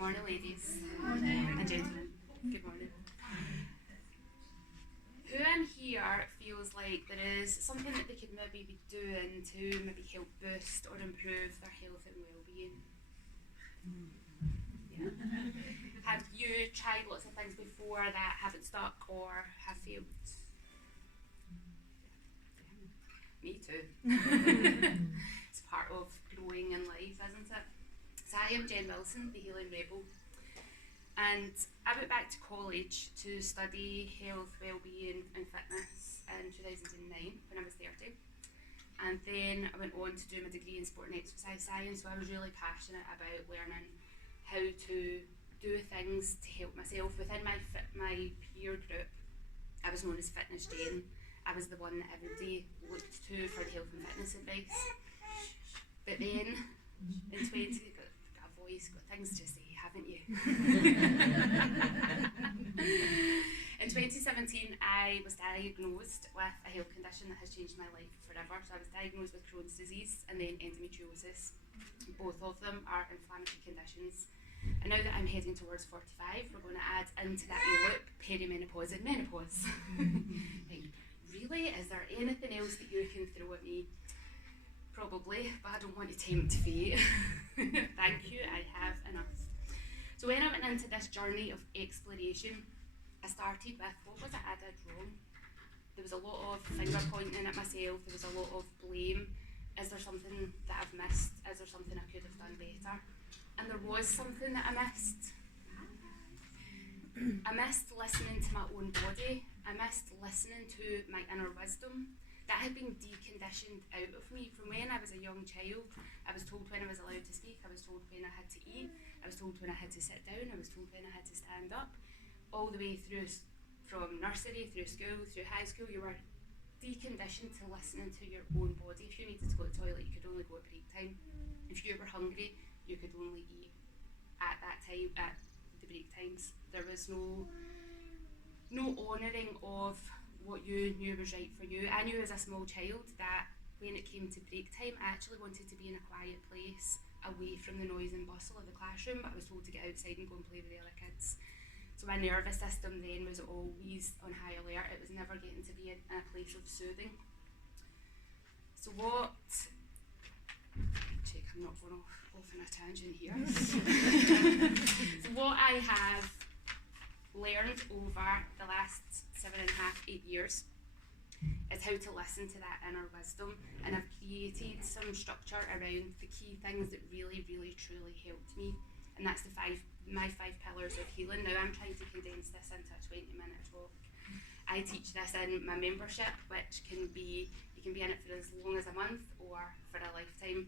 morning, ladies Morning. and gentlemen. Good morning. Who in here feels like there is something that they could maybe be doing to maybe help boost or improve their health and well-being? Yeah. Have you tried lots of things before that haven't stuck or have failed? Me too. It's part of growing in life, isn't it? So I am Jen Wilson, the Healing Rebel, and I went back to college to study health, well-being and fitness in 2009 when I was 30. And then I went on to do my degree in sport and exercise science, so I was really passionate about learning how to do things to help myself. Within my peer group, I was known as Fitness Jen. I was the one that everybody looked to for the health and fitness advice. But then, in 20, got a voice, got things to say, haven't you? In 2017, I was diagnosed with a health condition that has changed my life forever. So I was diagnosed with Crohn's disease and then endometriosis. Both of them are inflammatory conditions. And now that I'm heading towards 45, we're going to add into that loop perimenopause and menopause. Like, really? Is there anything else that you can throw at me? Probably, but I don't want to tempt fate. Thank you, I have enough. So when I went into this journey of exploration, I started with what was it I did wrong? There was a lot of finger pointing at myself, there was a lot of blame. Is there something that I've missed? Is there something I could have done better? And there was something that I missed. I missed listening to my own body. I missed listening to my inner wisdom. That had been deconditioned out of me from when I was a young child. I was told when I was allowed to speak, I was told when I had to eat, I was told when I had to sit down, I was told when I had to stand up. All the way through, from nursery, through school, through high school, you were deconditioned to listening to your own body. If you needed to go to the toilet, you could only go at break time. If you were hungry, you could only eat at that time, at the break times. There was no honouring of what you knew was right for you. I knew as a small child that when it came to break time, I actually wanted to be in a quiet place, away from the noise and bustle of the classroom, but I was told to get outside and go and play with the other kids. So my nervous system then was always on high alert. It was never getting to be in a place of soothing. So what, check I'm not going off on a tangent here. So what I have learned over the last 7.5, 8 years is how to listen to that inner wisdom, and I've created some structure around the key things that really, really, truly helped me, and that's my five pillars of healing. Now I'm trying to condense this into a 20-minute talk. I teach this in my membership, which can be, you can be in it for as long as a month or for a lifetime.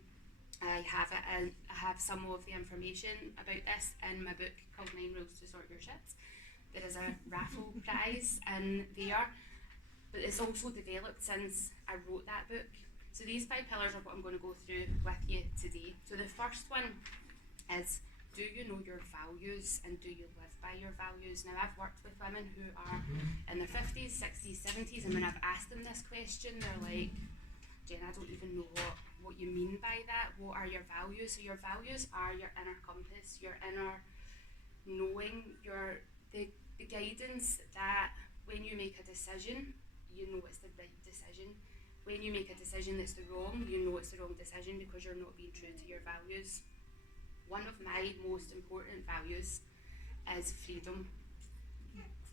I have some of the information about this in my book called 9 Rules to Sort Your Shit. There is a raffle prize in there, but it's also developed since I wrote that book. So these 5 pillars are what I'm going to go through with you today. So the first one is, do you know your values and do you live by your values? Now I've worked with women who are in their 50s, 60s, 70s, and when I've asked them this question, they're like, Jen, I don't even know what you mean by that. What are your values? So your values are your inner compass, your inner knowing, the guidance that when you make a decision, you know it's the right decision. When you make a decision that's the wrong, you know it's the wrong decision because you're not being true to your values. One of my most important values is freedom.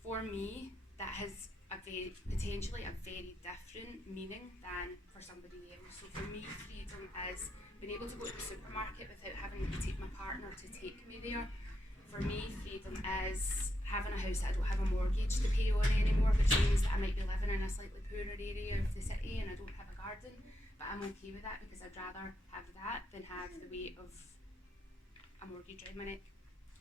For me, that has potentially a very different meaning than for somebody else. So for me, freedom is being able to go to the supermarket without having to take my partner to take me there. For me, freedom is having a house that I don't have a mortgage to pay on anymore, which means that I might be living in a slightly poorer area of the city and I don't have a garden, but I'm okay with that because I'd rather have that than have the weight of a mortgage around my neck.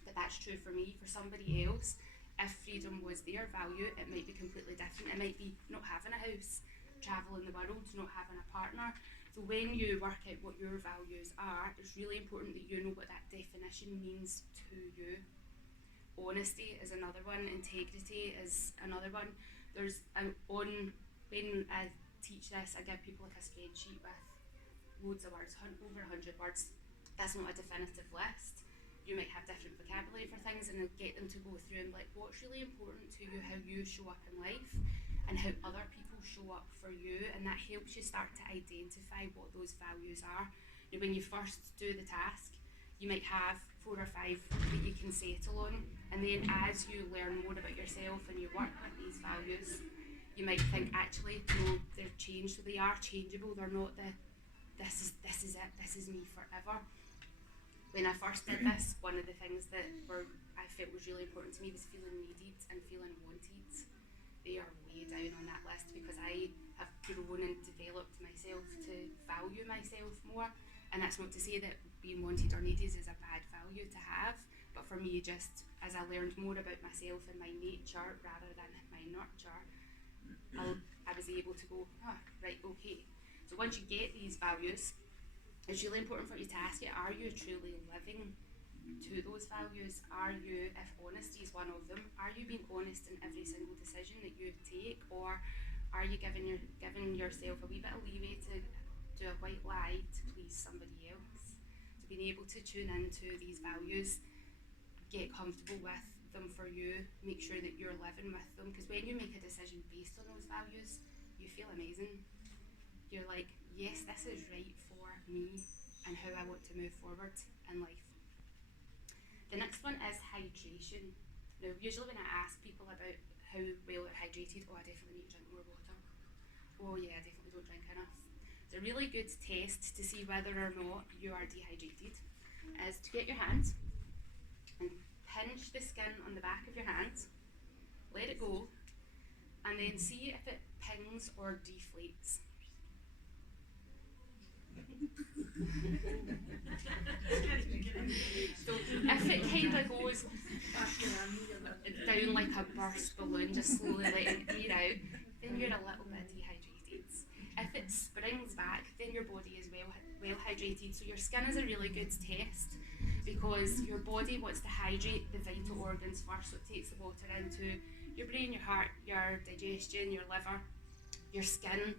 But that's true for me. For somebody else, if freedom was their value, it might be completely different. It might be not having a house, travelling the world, not having a partner. So when you work out what your values are, it's really important that you know what that definition means to you. Honesty is another one, integrity is another one. When I teach this, I give people like a spreadsheet with loads of words, over 100 words. That's not a definitive list. you might have different vocabulary for things, and it'll get them to go through and like, what's really important to you, how you show up in life, and how other people show up for you, and that helps you start to identify what those values are. Now, when you first do the task, you might have 4 or 5 that you can settle on, and then as you learn more about yourself and you work with these values, you might think, actually, no, they're changed, so they are changeable, they're not this is it, this is me forever. When I first did this, one of the things that I felt was really important to me was feeling needed and feeling wanted. They are way down on that list because I have grown and developed myself to value myself more. And that's not to say that being wanted or needed is a bad value to have, but for me, just as I learned more about myself and my nature rather than my nurture, I was able to go, right, okay. So once you get these values, it's really important for you to ask it, are you truly living to those values? Are you, if honesty is one of them, are you being honest in every single decision that you take, or are you giving yourself a wee bit of leeway to do a white lie to please somebody else? So being able to tune into these values, get comfortable with them for you, make sure that you're living with them, because when you make a decision based on those values, you feel amazing. You're like, yes, this is right for me and how I want to move forward in life. The next one is hydration. Now, usually when I ask people about how well they're hydrated, I definitely need to drink more water. Yeah, I definitely don't drink enough. It's a really good test to see whether or not you are dehydrated is to get your hands and pinch the skin on the back of your hands, let it go, and then see if it pings or deflates. So if it kind of goes down like a burst balloon, just slowly letting it air out, then you're a little bit dehydrated. If it springs back, then your body is well hydrated. So your skin is a really good test because your body wants to hydrate the vital organs first, so it takes the water into your brain, your heart, your digestion, your liver. Your skin,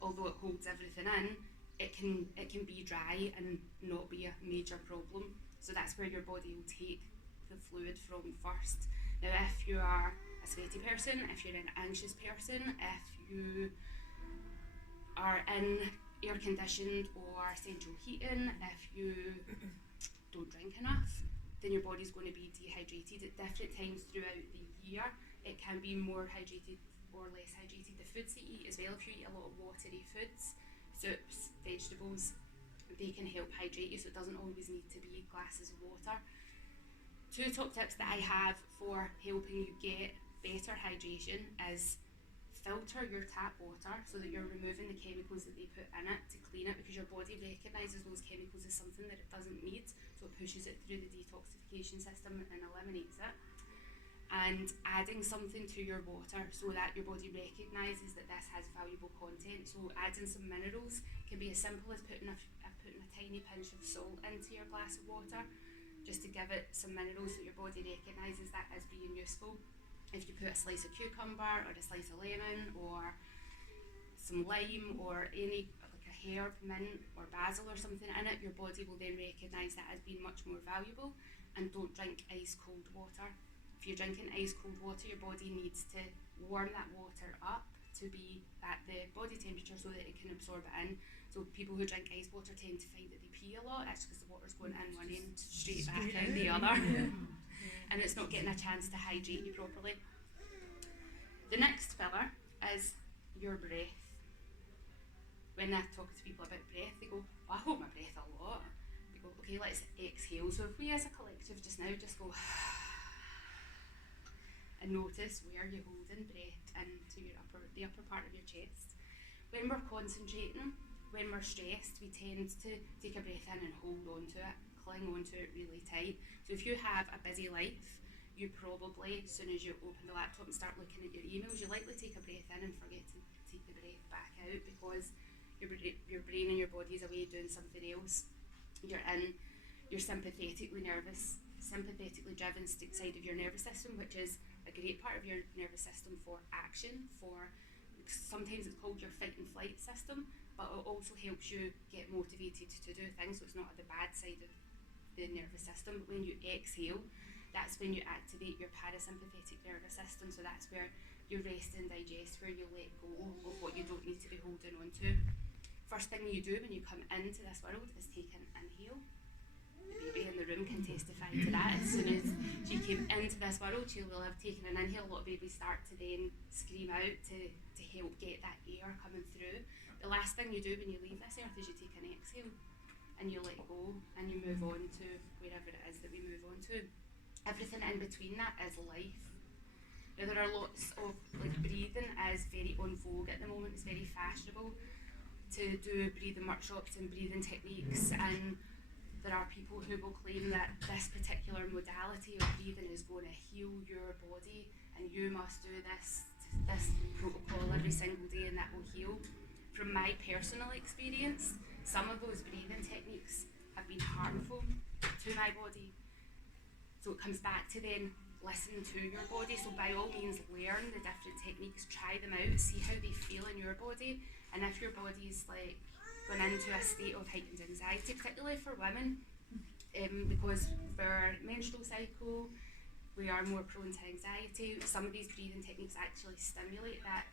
although it holds everything in, it can be dry and not be a major problem. So that's where your body will take the fluid from first. Now, if you are a sweaty person, if you're an anxious person, if you are in air conditioned or central heating, if you don't drink enough, then your body's going to be dehydrated at different times throughout the year. It can be more hydrated or less hydrated. The foods that you eat as well, if you eat a lot of watery foods, soups, vegetables, they can help hydrate you, so it doesn't always need to be glasses of water. 2 top tips that I have for helping you get better hydration is filter your tap water so that you're removing the chemicals that they put in it to clean it, because your body recognises those chemicals as something that it doesn't need, so it pushes it through the detoxification system and eliminates it. And adding something to your water so that your body recognises that this has valuable content. So adding some minerals can be as simple as putting a tiny pinch of salt into your glass of water, just to give it some minerals that your body recognises that as being useful. If you put a slice of cucumber or a slice of lemon or some lime or any like a herb, mint or basil or something in it, your body will then recognise that as being much more valuable. And don't drink ice cold water. If you're drinking ice cold water, your body needs to warm that water up to be at the body temperature so that it can absorb it in. So people who drink ice water tend to find that they pee a lot. That's because the water's going in one end, straight back out the other. And it's not getting a chance to hydrate you properly. The next pillar is your breath. When I talk to people about breath, they go, I hold my breath a lot. We go, okay, let's exhale. So if we as a collective just now just go and notice where you're holding breath into the upper part of your chest. When we're concentrating, when we're stressed, we tend to take a breath in and hold on to it, cling onto it really tight. So if you have a busy life, you probably, as soon as you open the laptop and start looking at your emails, you likely take a breath in and forget to take the breath back out because your brain and your body is away doing something else. You're in your sympathetically driven side of your nervous system, which is a great part of your nervous system for action, sometimes it's called your fight and flight system, but it also helps you get motivated to do things, so it's not the bad side of the nervous system. When you exhale, that's when you activate your parasympathetic nervous system. So that's where you rest and digest, where you let go of what you don't need to be holding on to. First thing you do when you come into this world is take an inhale. The baby in the room can testify to that. As soon as she came into this world, she will have taken an inhale. A lot of babies start to then scream out to help get that air coming through. The last thing you do when you leave this earth is you take an exhale and you let go and you move on to wherever it is that we move on to. Everything in between that is life. Now there are lots of, breathing is very on vogue at the moment. It's very fashionable to do breathing workshops and breathing techniques, and there are people who will claim that this particular modality of breathing is going to heal your body and you must do this protocol every single day and that will heal. From my personal experience, some of those breathing techniques have been harmful to my body. So it comes back to then listen to your body. So by all means learn the different techniques, try them out, see how they feel in your body, and if your body's going into a state of heightened anxiety, particularly for women, because for our menstrual cycle we are more prone to anxiety. Some of these breathing techniques actually stimulate that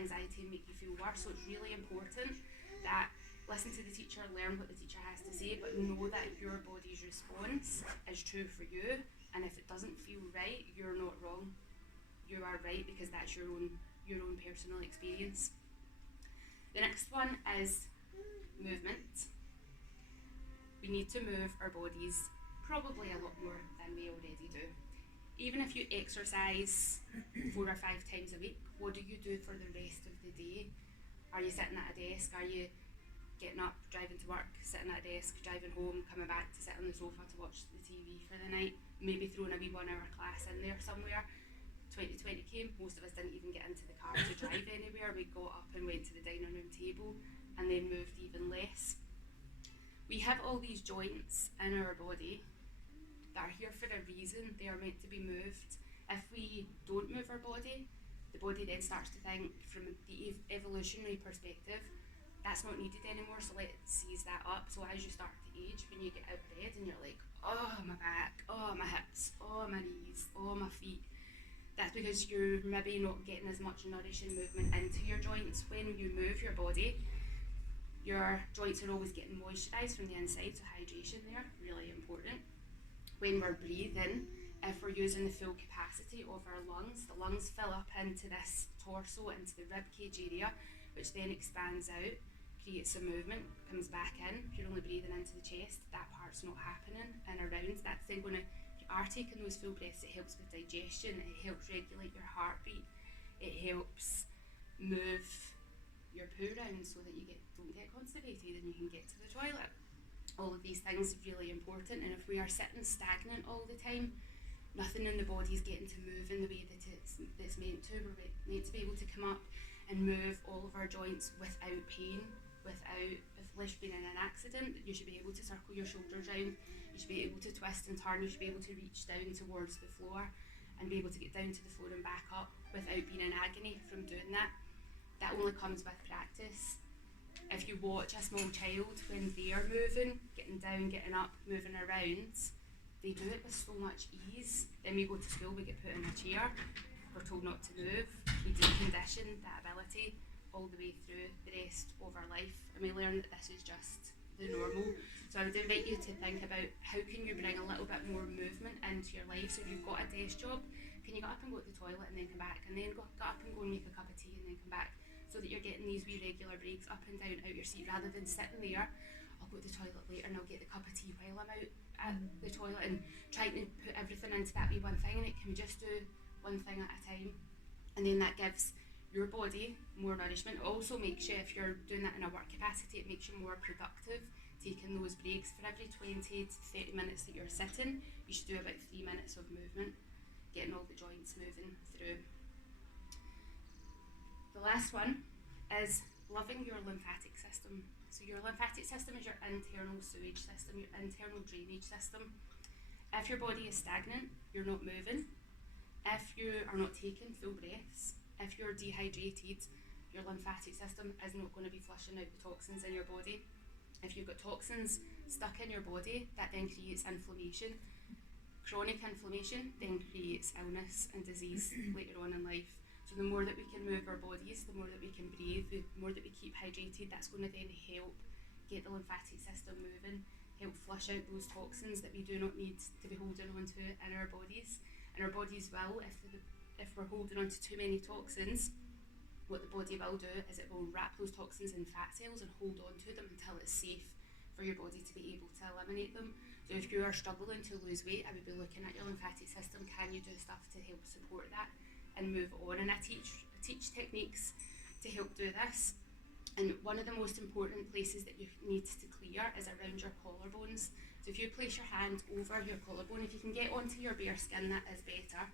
anxiety and make you feel worse. So it's really important that listen to the teacher, learn what the teacher has to say, but know that your body's response is true for you, and if it doesn't feel right, you're not wrong. You are right because that's your own personal experience. The next one is movement. We need to move our bodies probably a lot more than we already do. Even if you exercise 4 or 5 times a week, what do you do for the rest of the day? Are you sitting at a desk? Are you getting up, driving to work, sitting at a desk, driving home, coming back to sit on the sofa to watch the TV for the night, maybe throwing a wee 1 hour class in there somewhere? 2020 came, most of us didn't even get into the car to drive anywhere. We got up and went to the dining room table and then moved even less. We have all these joints in our body that are here for a reason. They are meant to be moved. If we don't move our body, the body then starts to think from the evolutionary perspective, that's not needed anymore, so let's seize that up. So as you start to age, when you get out of bed and you're like, oh my back, oh my hips, oh my knees, oh my feet, that's because you're maybe not getting as much nourishing movement into your joints. When you move your body, your joints are always getting moisturised from the inside, so hydration there, really important. When we're breathing, if we're using the full capacity of our lungs, the lungs fill up into this torso, into the rib cage area, which then expands out, creates some movement, comes back in. If you're only breathing into the chest, that part's not happening, and around, that's then going to, if you are taking those full breaths, it helps with digestion, it helps regulate your heartbeat, it helps move your poo around so that you don't get constipated and you can get to the toilet. All of these things are really important, and if we are sitting stagnant all the time, nothing in the body is getting to move in the way that it's meant to. We're meant to be able to come up and move all of our joints without pain, unless you've been in an accident. You should be able to circle your shoulders round, you should be able to twist and turn, you should be able to reach down towards the floor and be able to get down to the floor and back up without being in agony from doing that. That only comes with practice. If you watch a small child when they are moving, getting down, getting up, moving around, they do it with so much ease. Then we go to school, we get put in a chair, we're told not to move, we decondition that ability all the way through the rest of our life, and we learn that this is just the normal. So I would invite you to think about how can you bring a little bit more movement into your life. So if you've got a desk job, can you get up and go to the toilet and then come back, and then get up and go and make a cup of tea and then come back, so that you're getting these wee regular breaks up and down out your seat, rather than sitting there, I'll go to the toilet later and I'll get the cup of tea while I'm out at the toilet, and trying to put everything into that wee one thing. And it can just do one thing at a time, and then that gives your body more nourishment. It also makes you, if you're doing that in a work capacity, it makes you more productive, taking those breaks. For every 20 to 30 minutes that you're sitting, you should do about 3 minutes of movement, getting all the joints moving through. The last one is loving your lymphatic system. So your lymphatic system is your internal sewage system, your internal drainage system. If your body is stagnant, you're not moving. If you are not taking full breaths, if you're dehydrated, your lymphatic system is not going to be flushing out the toxins in your body. If you've got toxins stuck in your body, that then creates inflammation. Chronic inflammation then creates illness and disease later on in life. So the more that we can move our bodies, the more that we can breathe, the more that we keep hydrated, that's going to then help get the lymphatic system moving, help flush out those toxins that we do not need to be holding on to in our bodies. And our bodies will, if we're holding on to too many toxins, what the body will do is it will wrap those toxins in fat cells and hold on to them until it's safe for your body to be able to eliminate them. So if you are struggling to lose weight, I would be looking at your lymphatic system. Can you do stuff to help support that and move on? And I teach techniques to help do this. And one of the most important places that you need to clear is around your collarbones. So if you place your hand over your collarbone, if you can get onto your bare skin, that is better.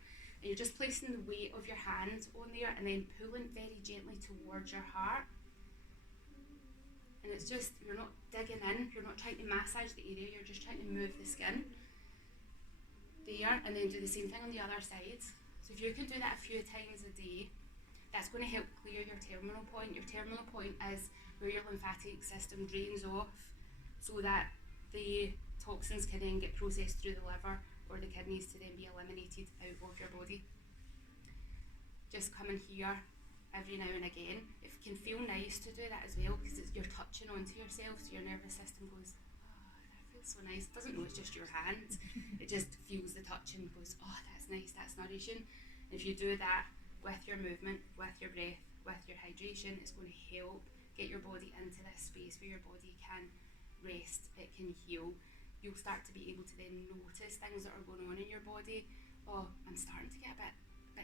And you're just placing the weight of your hand on there and then pulling very gently towards your heart. And it's just, you're not digging in, you're not trying to massage the area, you're just trying to move the skin. There, and then do the same thing on the other side. So if you can do that a few times a day, that's going to help clear your terminal point. Your terminal point is where your lymphatic system drains off so that the toxins can then get processed through the liver or the kidneys to then be eliminated out of your body. Just coming here every now and again. It can feel nice to do that as well because you're touching onto yourself, so your nervous system goes, oh, that feels so nice. It doesn't know it's just your hand. It just feels the touch and goes, oh, that's nice, that's nourishing. And if you do that with your movement, with your breath, with your hydration, it's going to help get your body into this space where your body can rest, it can heal. You'll start to be able to then notice things that are going on in your body. Oh, I'm starting to get a bit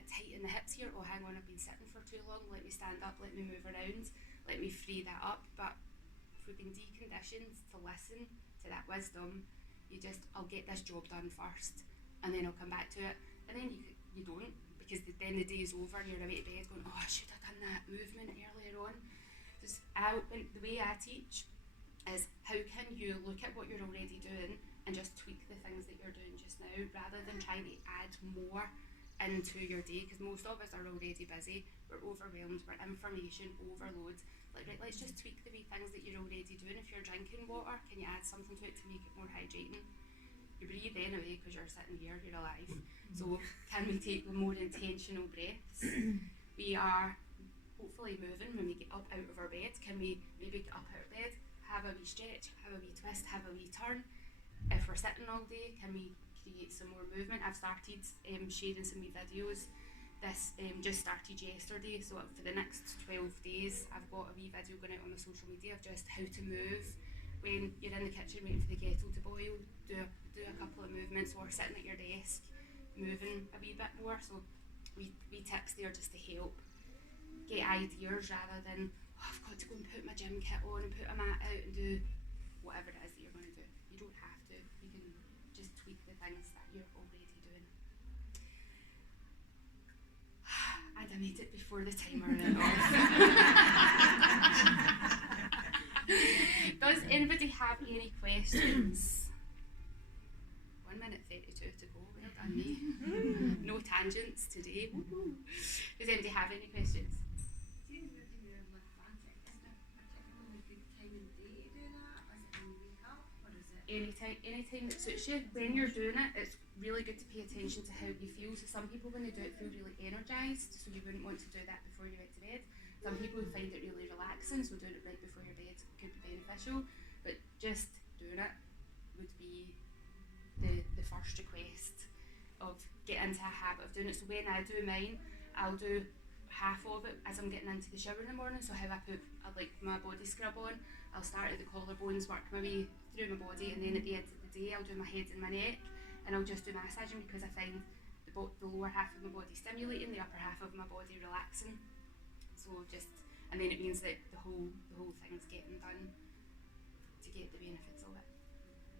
tight in the hips here. Oh, hang on, I've been sitting for too long. Let me stand up, let me move around, let me free that up. But if we've been deconditioned to listen to that wisdom, I'll get this job done first, and then I'll come back to it. And then you don't, because then the day is over and you're away to bed going, oh, I should have done that movement earlier on. The way I teach is how can you look at what you're already doing and just tweak the things that you're doing just now rather than trying to add more into your day, because most of us are already busy, we're overwhelmed, we're information overload. Like, right, let's just tweak the wee things that you're already doing. If you're drinking water, can you add something to it to make it more hydrating? You breathe anyway because you're sitting here, you're alive. So can we take more intentional breaths? We are hopefully moving when we get up out of our bed. Can we maybe get up out of bed, have a wee stretch, have a wee twist, have a wee turn? If we're sitting all day, can we create some more movement? I've started sharing some wee videos. This just started yesterday, so for the next 12 days I've got a wee video going out on my social media of just how to move when you're in the kitchen waiting for the kettle to boil. Do a couple of movements, or sitting at your desk moving a wee bit more. So wee tips there just to help get ideas rather than, oh, I've got to go and put my gym kit on and put a mat out and do whatever it is that you're going to do. You don't have to. You can just tweak the things that you're already doing. I'd have made it before the timer went off. Does anybody have any questions? 1 minute 32 to go. Well done, me. No tangents today. Woo-hoo. Does anybody have any questions? Anytime that suits you. When you're doing it, it's really good to pay attention to how you feel. So some people, when they do it, feel really energised, so you wouldn't want to do that before you went to bed. Some people find it really relaxing, so doing it right before your bed could be beneficial. But just doing it would be the first request of getting into a habit of doing it. So when I do mine, I'll do half of it as I'm getting into the shower in the morning. So how I put my body scrub on, I'll start at the collarbones, work my way through my body, and then at the end of the day I'll do my head and my neck, and I'll just do massaging because I find the lower half of my body stimulating, the upper half of my body relaxing. So and then it means that the whole thing's getting done to get the benefits of it.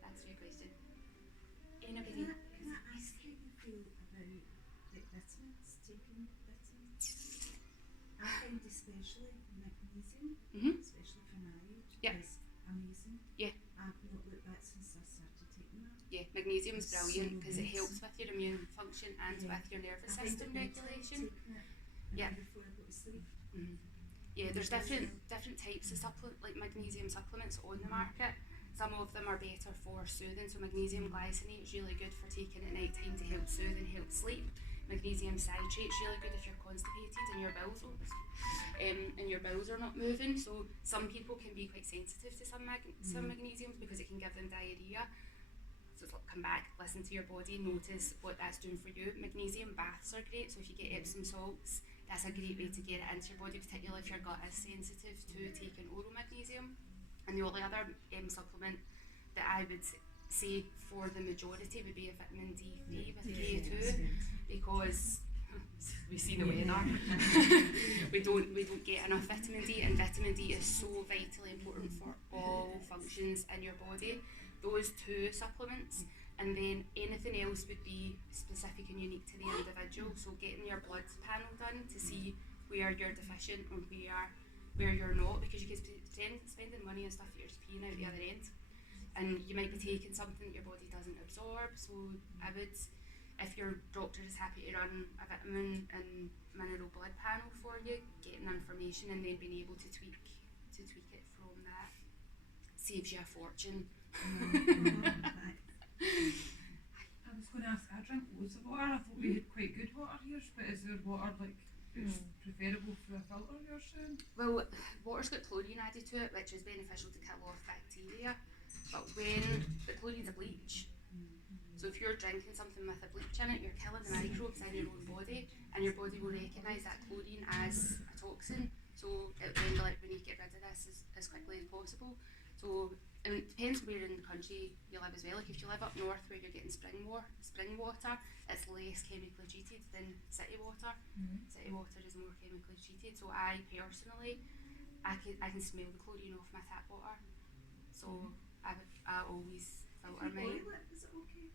That's your question. Anybody? Can I ask how you feel about vitamins, taking vitamins? I find especially magnesium, especially for my age, is amazing. Yeah. I've not looked back since I started taking that. Yeah, magnesium's brilliant because it helps with your immune function and with your nervous system regulation. Before I go to sleep. Yeah, there's different types of like magnesium supplements on the market. Some of them are better for soothing, so magnesium glycinate is really good for taking at night time to help soothe and help sleep. Magnesium citrate is really good if you're constipated and your bowels are not moving. So some people can be quite sensitive to some magnesiums because it can give them diarrhea. So it's like, come back, listen to your body, notice what that's doing for you. Magnesium baths are great, so if you get Epsom salts, that's a great way to get it into your body, particularly if your gut is sensitive to taking oral magnesium. And the only other supplement that I would say for the majority would be a vitamin D3 with K2, because we see the weather. we don't get enough vitamin D, and vitamin D is so vitally important for all functions in your body. Those two supplements, and then anything else would be specific and unique to the individual. So getting your blood panel done to see where you're deficient or where you're not, because you can spending money on stuff that you're just peeing out the other end, and you might be taking something that your body doesn't absorb. So I would, if your doctor is happy to run a vitamin and mineral blood panel for you, getting information and then being able to tweak it from that saves you a fortune. I was going to ask, I drink loads of water. I thought we had quite good water here, but is there water like preferable for a filter, you're saying? Well, water's got chlorine added to it, which is beneficial to kill off bacteria. But when the chlorine's a bleach, so if you're drinking something with a bleach in it, you're killing the microbes in your own body, and your body will recognise that chlorine as a toxin. So it will like, we need to get rid of this as quickly as possible. So and it depends where in the country you live as well. Like if you live up north where you're getting spring water, it's less chemically treated than city water. City water is more chemically treated. So I personally, I can smell the chlorine off my tap water. So I always filter mine. Boil it, is it okay?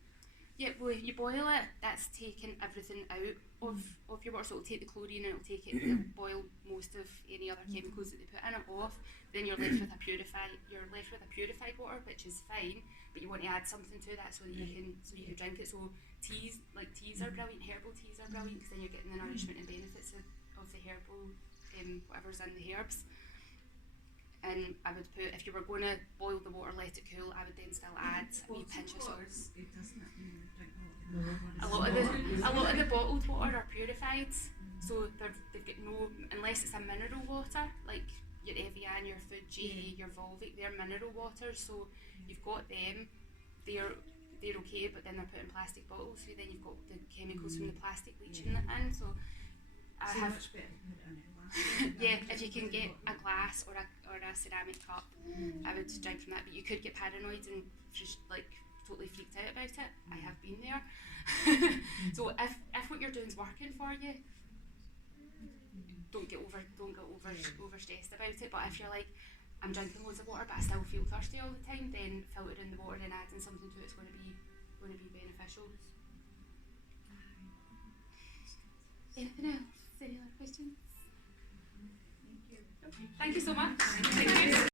Yeah, well, you boil it, that's taking everything out of your water, so it'll take the chlorine and it'll boil most of any other chemicals that they put in it off. Then you're left with a purified water, which is fine, but you want to add something to that so that you can drink it. So teas are brilliant, herbal teas are brilliant, because then you're getting the nourishment and benefits of the herbal, whatever's in the herbs. And I would put, if you were going to boil the water, let it cool, I would then still add a wee pinch of salt. It doesn't mean drink A lot of the bottled water are purified, so they've got no, unless it's a mineral water, like your Evian, your Fuji, your Volvic, they're mineral waters, so you've got them, they're okay, but then they're put in plastic bottles, so then you've got the chemicals from the plastic leaching it in, so I have... much better to put it in a glass. Yeah, if you can get a glass or a ceramic cup, I would drink from that, but you could get paranoid and just like totally freaked out about it. I have been there. So if what you're doing is working for you, don't get stressed about it. But if you're like, I'm drinking loads of water but I still feel thirsty all the time, then filtering the water and adding something to it is going to be beneficial. Anything else? Any other questions? Thank you so much.